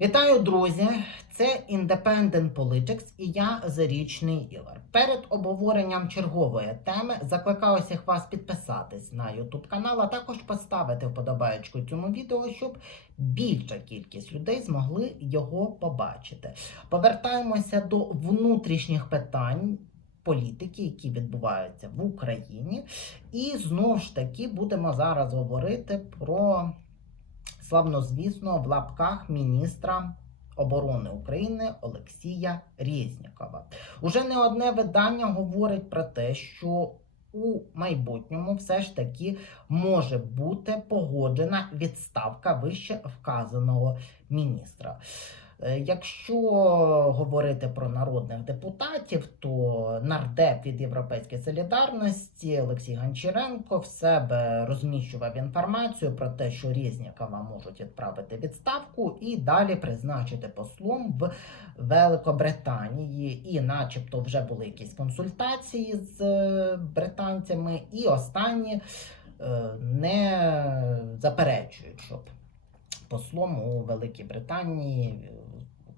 Вітаю, друзі! Це Independent Politics і я Зарічний Ігор. Перед обговоренням чергової теми закликаю всіх вас підписатись на YouTube канал, а також поставити вподобаєчку цьому відео, щоб більша кількість людей змогли його побачити. Повертаємося до внутрішніх питань. Політики, які відбуваються в Україні, і знову ж таки будемо зараз говорити про славнозвісного в лапках міністра оборони України Олексія Резнікова. Уже не одне видання говорить про те, що у майбутньому все ж таки може бути погоджена відставка вище вказаного міністра. Е, Якщо говорити про народних депутатів, то нардеп від Європейської солідарності Олексій Гончаренко в себе розміщував інформацію про те, що Резнікова можуть відправити відставку і далі призначити послом в Великобританії. І, начебто, вже були якісь консультації з е, британцями, і останні е, не заперечують, щоб послом у Великій Британії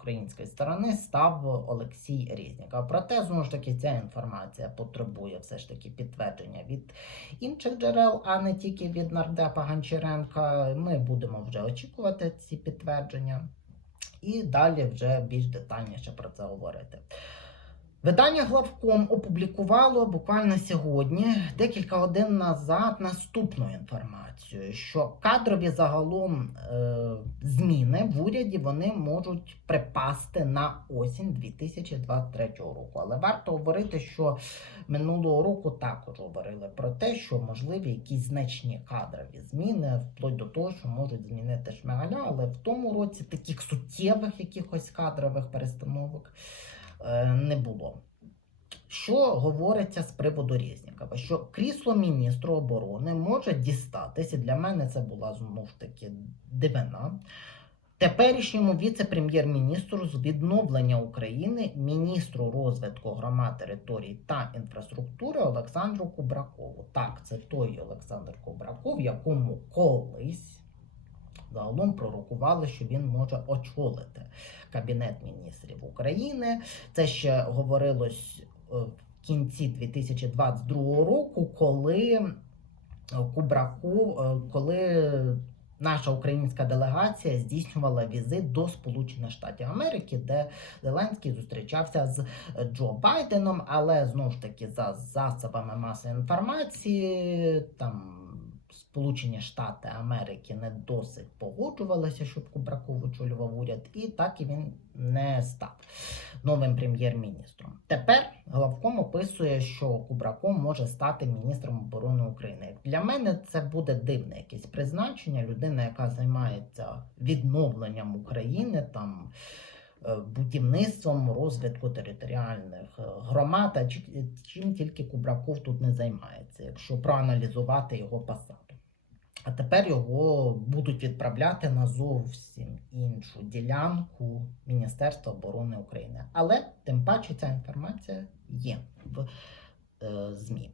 української сторони став Олексій Резніков. Проте, знову ж таки, ця інформація потребує все ж таки підтвердження від інших джерел, а не тільки від нардепа Гончаренка. Ми будемо вже очікувати ці підтвердження і далі вже більш детальніше про це говорити. Видання главком опублікувало буквально сьогодні, декілька годин назад, наступну інформацію, що кадрові загалом е, зміни в уряді вони можуть припасти на осінь 2023 року. Але варто говорити, що минулого року також говорили про те, що можливі якісь значні кадрові зміни, вплоть до того, що можуть змінити Шмигаля, але в тому році таких суттєвих якихось кадрових перестановок не було. Що говориться з приводу Резнікова? Що крісло міністру оборони може дістатися. Для мене це була знову ж таки дивина. Теперішньому віце-прем'єр-міністру з відновлення України, міністру розвитку громад територій та інфраструктури Олександру Кубракову. Так, це той Олександр Кубраков, якому колись загалом пророкували, що він може очолити Кабінет міністрів України. Це ще говорилось е, в кінці 2022 року, коли Кубраков, е, коли наша українська делегація здійснювала візит до Сполучених Штатів Америки, де Зеленський зустрічався з Джо Байденом, але знову ж таки за засобами масової інформації там. Сполучені Штати Америки не досить погоджувалися, щоб Кубраков очолював уряд, і так і він не став новим прем'єр-міністром. Тепер главком описує, що Кубраков може стати міністром оборони України. Для мене це буде дивне якесь призначення. Людина, яка займається відновленням України там. Е, Будівництвом розвитку територіальних е, громад, а чи- чим тільки Кубраков тут не займається, якщо проаналізувати його посаду. А тепер його будуть відправляти на зовсім іншу ділянку Міністерства оборони України. Але тим паче ця інформація є в е, ЗМІ.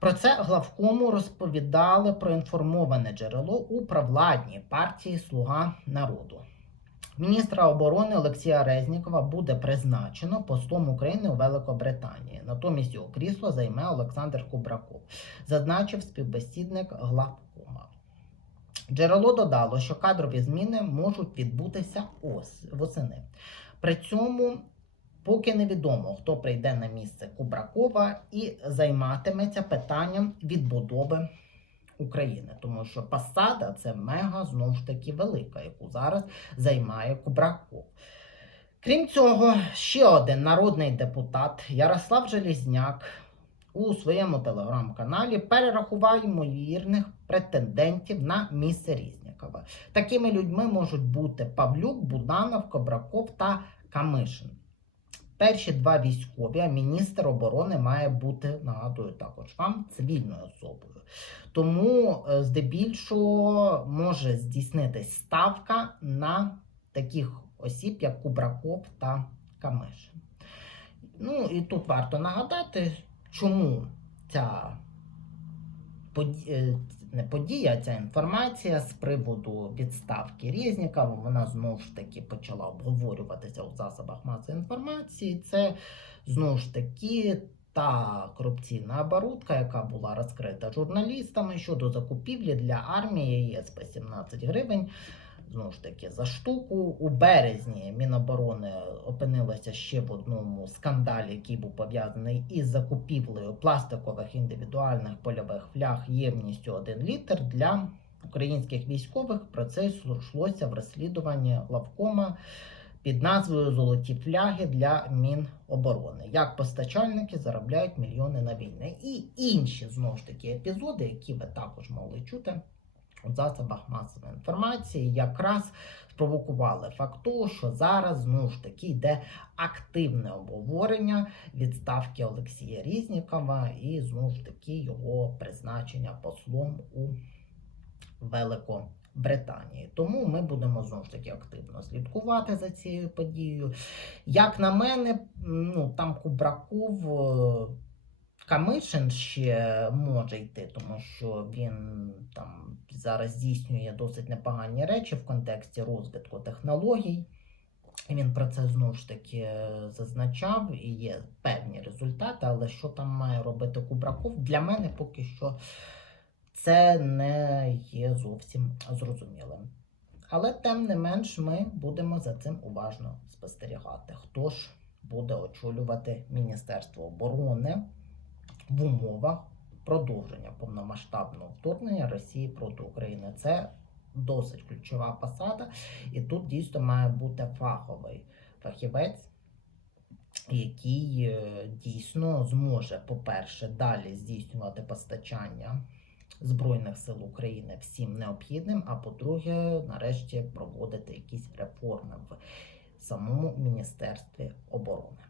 Про це главкому розповідали проінформоване джерело у провладній партії Слуга народу. Міністра оборони Олексія Резнікова буде призначено послом України у Великобританії. Натомість його крісло займе Олександр Кубраков, зазначив співбесідник главкома. Джерело додало, що кадрові зміни можуть відбутися ос восени. При цьому поки невідомо, хто прийде на місце Кубракова і займатиметься питанням відбудови України, тому що посада це мега знову ж таки велика, яку зараз займає Кубраков. Крім цього, ще один народний депутат Ярослав Желізняк у своєму телеграм-каналі перерахував ймовірних претендентів на місце Різнікова. Такими людьми можуть бути Павлюк, Буданов, Кобраков та Камишин. Перші два військові, а міністр оборони має бути, нагадую також вам, цивільною особою. Тому, е, здебільшого, може здійснитись ставка на таких осіб, як Кубраков та Камишин. Ну і тут варто нагадати, чому ця, е, не подія, а ця інформація з приводу відставки Резнікова, вона знову ж таки почала обговорюватися у засобах масової інформації. Це знову ж таки та корупційна оборудка, яка була розкрита журналістами щодо закупівлі для армії ЄС по 17 гривень. Знову ж таки, за штуку у березні Міноборони опинилося ще в одному скандалі, який був пов'язаний із закупівлею пластикових індивідуальних польових фляг ємністю 1 літр для українських військових. Про це йшлося в розслідуванні Лавкома під назвою Золоті фляги для Міноборони. Як постачальники заробляють мільйони на війни. І інші знову ж таки епізоди, які ви також могли чути у засобах масової інформації, якраз спровокували факт того, що зараз знову ж таки йде активне обговорення відставки Олексія Різнікова і знову ж таки його призначення послом у Великобританії. Тому ми будемо знову ж таки активно слідкувати за цією подією. Як на мене, ну там Кубраков. Е, Камишин ще може йти, тому що він там зараз здійснює досить непогані речі в контексті розвитку технологій. Він про це знову ж таки зазначав, і є певні результати, але що там має робити Кубраков, для мене поки що це не є зовсім зрозумілим. Але тим не менш ми будемо за цим уважно спостерігати. Хто ж буде очолювати Міністерство оборони? В умовах продовження повномасштабного вторгнення Росії проти України. Це досить ключова посада, і тут дійсно має бути фаховий фахівець, який е, дійсно зможе, по-перше, далі здійснювати постачання. Збройних сил України всім необхідним, а по-друге, нарешті проводити якісь реформи в самому Міністерстві оборони.